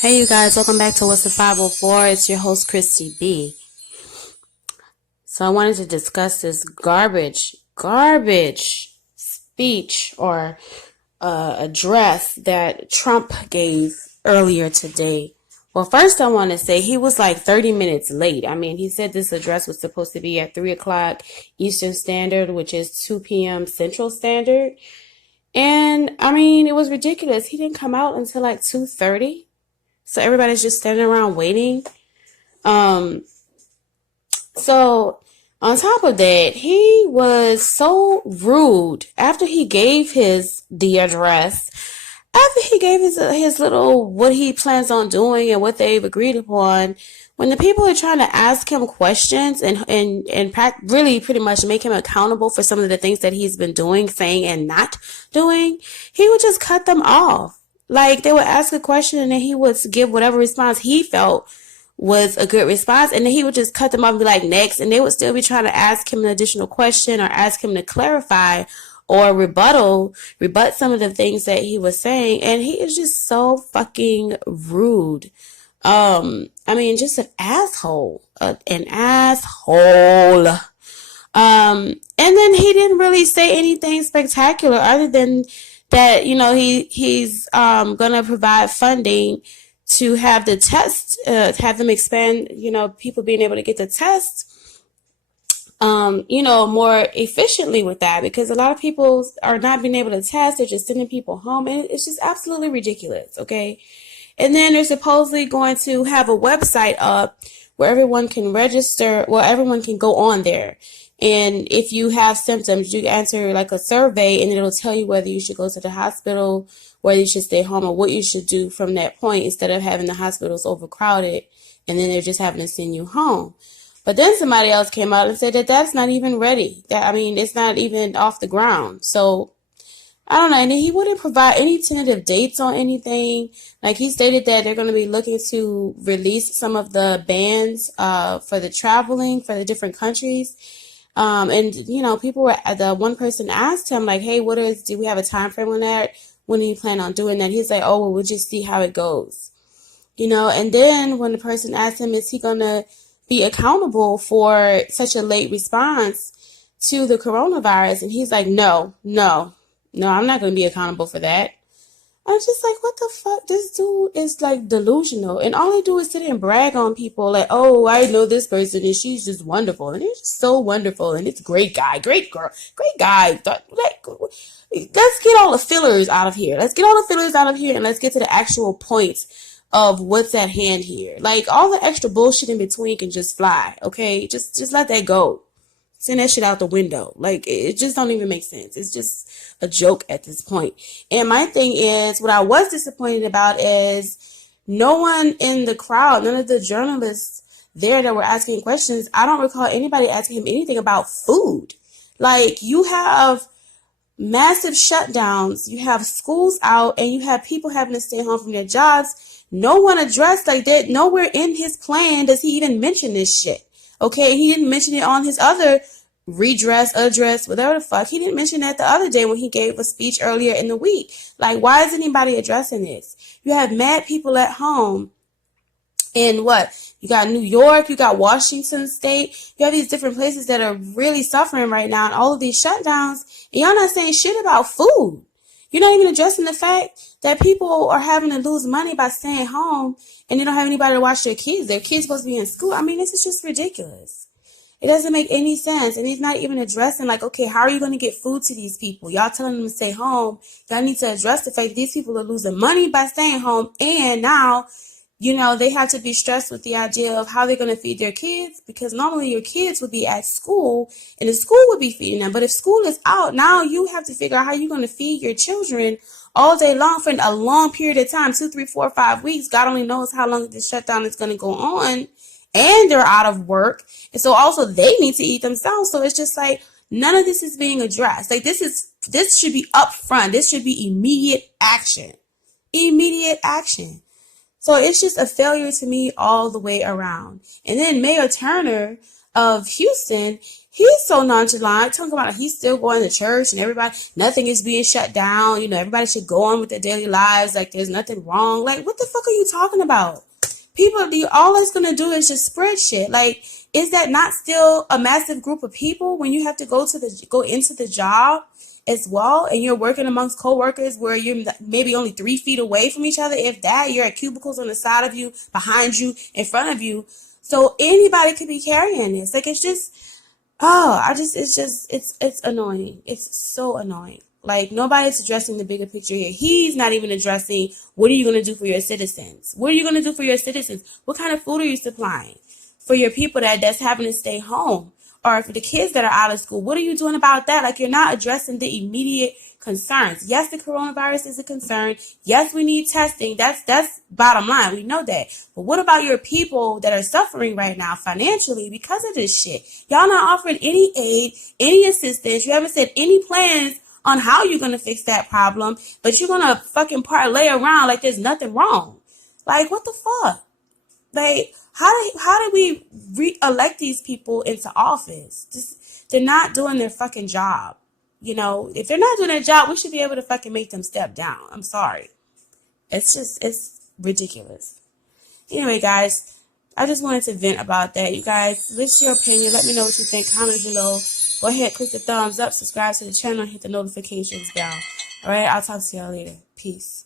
Hey you guys, welcome back to What's the 504. It's your host Christy B. So I wanted to discuss this garbage speech or address that Trump gave earlier today. Well, first I want to say he was like 30 minutes late. I mean, he said this address was supposed to be at 3 o'clock Eastern Standard, which is 2 p.m. Central Standard. And I mean, it was ridiculous. He didn't come out until like 2:30. So everybody's just standing around waiting. Um, so on top of that, he was so rude after he gave the address. After he gave his little what he plans on doing and what they've agreed upon, when the people are trying to ask him questions and really pretty much make him accountable for some of the things that he's been doing, saying, and not doing, he would just cut them off. Like, they would ask a question and then he would give whatever response he felt was a good response, and then he would just cut them off and be like, next, and they would still be trying to ask him an additional question or ask him to clarify or rebut some of the things that he was saying, and he is just so fucking rude. I mean, just an asshole. An asshole. And then he didn't really say anything spectacular other than that, he's gonna provide funding to have the test, have them expand, people being able to get the test, more efficiently with that, because a lot of people are not being able to test. They're just sending people home, and it's just absolutely ridiculous. Okay. And then they're supposedly going to have a website up where everyone can register, well, everyone can go on there. And if you have symptoms, you answer like a survey, and it'll tell you whether you should go to the hospital, whether you should stay home, or what you should do from that point, instead of having the hospitals overcrowded and then they're just having to send you home. But then somebody else came out and said that that's not even ready. It's not even off the ground. So I don't know. And he wouldn't provide any tentative dates on anything. Like, he stated that they're going to be looking to release some of the bans for the traveling for the different countries. And people were, the one person asked him, like, hey, do we have a time frame on that? When do you plan on doing that? He's like, oh, well, we'll just see how it goes. And then when the person asked him, is he going to be accountable for such a late response to the coronavirus? And he's like, no, I'm not going to be accountable for that. I'm just like, what the fuck? This dude is like delusional, and all they do is sit and brag on people like, oh, I know this person and she's just wonderful, and it's just so wonderful, and it's a great guy, great girl, great guy. Like, let's get all the fillers out of here. And let's get to the actual points of what's at hand here. Like, all the extra bullshit in between can just fly. Okay, just let that go. Send that shit out the window. Like, it just don't even make sense. It's just a joke at this point. And my thing is, what I was disappointed about is no one in the crowd, none of the journalists there that were asking questions, I don't recall anybody asking him anything about food. Like, you have massive shutdowns, you have schools out, and you have people having to stay home from their jobs. No one addressed like that. Nowhere in his plan does he even mention this shit. Okay, he didn't mention it on his other address, whatever the fuck. He didn't mention that the other day when he gave a speech earlier in the week. Like, why is anybody addressing this? You have mad people at home. And what? You got New York, you got Washington State. You have these different places that are really suffering right now, and all of these shutdowns, and y'all not saying shit about food. You're not even addressing the fact that people are having to lose money by staying home, and they don't have anybody to watch their kids. Their kids supposed to be in school. I mean, this is just ridiculous. It doesn't make any sense. And he's not even addressing, like, okay, how are you going to get food to these people? Y'all telling them to stay home. Y'all need to address the fact that these people are losing money by staying home. And now, they have to be stressed with the idea of how they're going to feed their kids, because normally your kids would be at school and the school would be feeding them. But if school is out, now you have to figure out how you're going to feed your children all day long for a long period of time, 2, 3, 4, 5 weeks. God only knows how long this shutdown is going to go on. And they're out of work. And so also they need to eat themselves. So it's just like, none of this is being addressed. Like, this should be upfront. This should be immediate action. So it's just a failure to me all the way around. And then Mayor Turner, of Houston, he's so nonchalant, talking about he's still going to church and everybody, nothing is being shut down. You know, everybody should go on with their daily lives like there's nothing wrong. Like, what the fuck are you talking about? People, all it's going to do is just spread shit. Like, is that not still a massive group of people when you have to go into the job as well, and you're working amongst coworkers where you're maybe only 3 feet away from each other? If that, you're at cubicles on the side of you, behind you, in front of you. So anybody could be carrying this. Like, it's just, it's annoying. It's so annoying. Like, nobody's addressing the bigger picture here. He's not even addressing, what are you going to do for your citizens? What are you going to do for your citizens? What kind of food are you supplying for your people that's having to stay home? Or for the kids that are out of school, what are you doing about that? Like, you're not addressing the immediate concerns. Yes, the coronavirus is a concern. Yes, we need testing. That's bottom line. We know that. But what about your people that are suffering right now financially because of this shit? Y'all not offering any aid, any assistance. You haven't said any plans on how you're going to fix that problem, but you're going to fucking parlay around like there's nothing wrong. Like, what the fuck? Like, how do we re-elect these people into office? They're not doing their fucking job. You know, if they're not doing their job, we should be able to fucking make them step down. I'm sorry. It's ridiculous. Anyway, guys, I just wanted to vent about that. You guys, list your opinion. Let me know what you think. Comment below. Go ahead, click the thumbs up, subscribe to the channel, hit the notifications bell. All right, I'll talk to y'all later. Peace.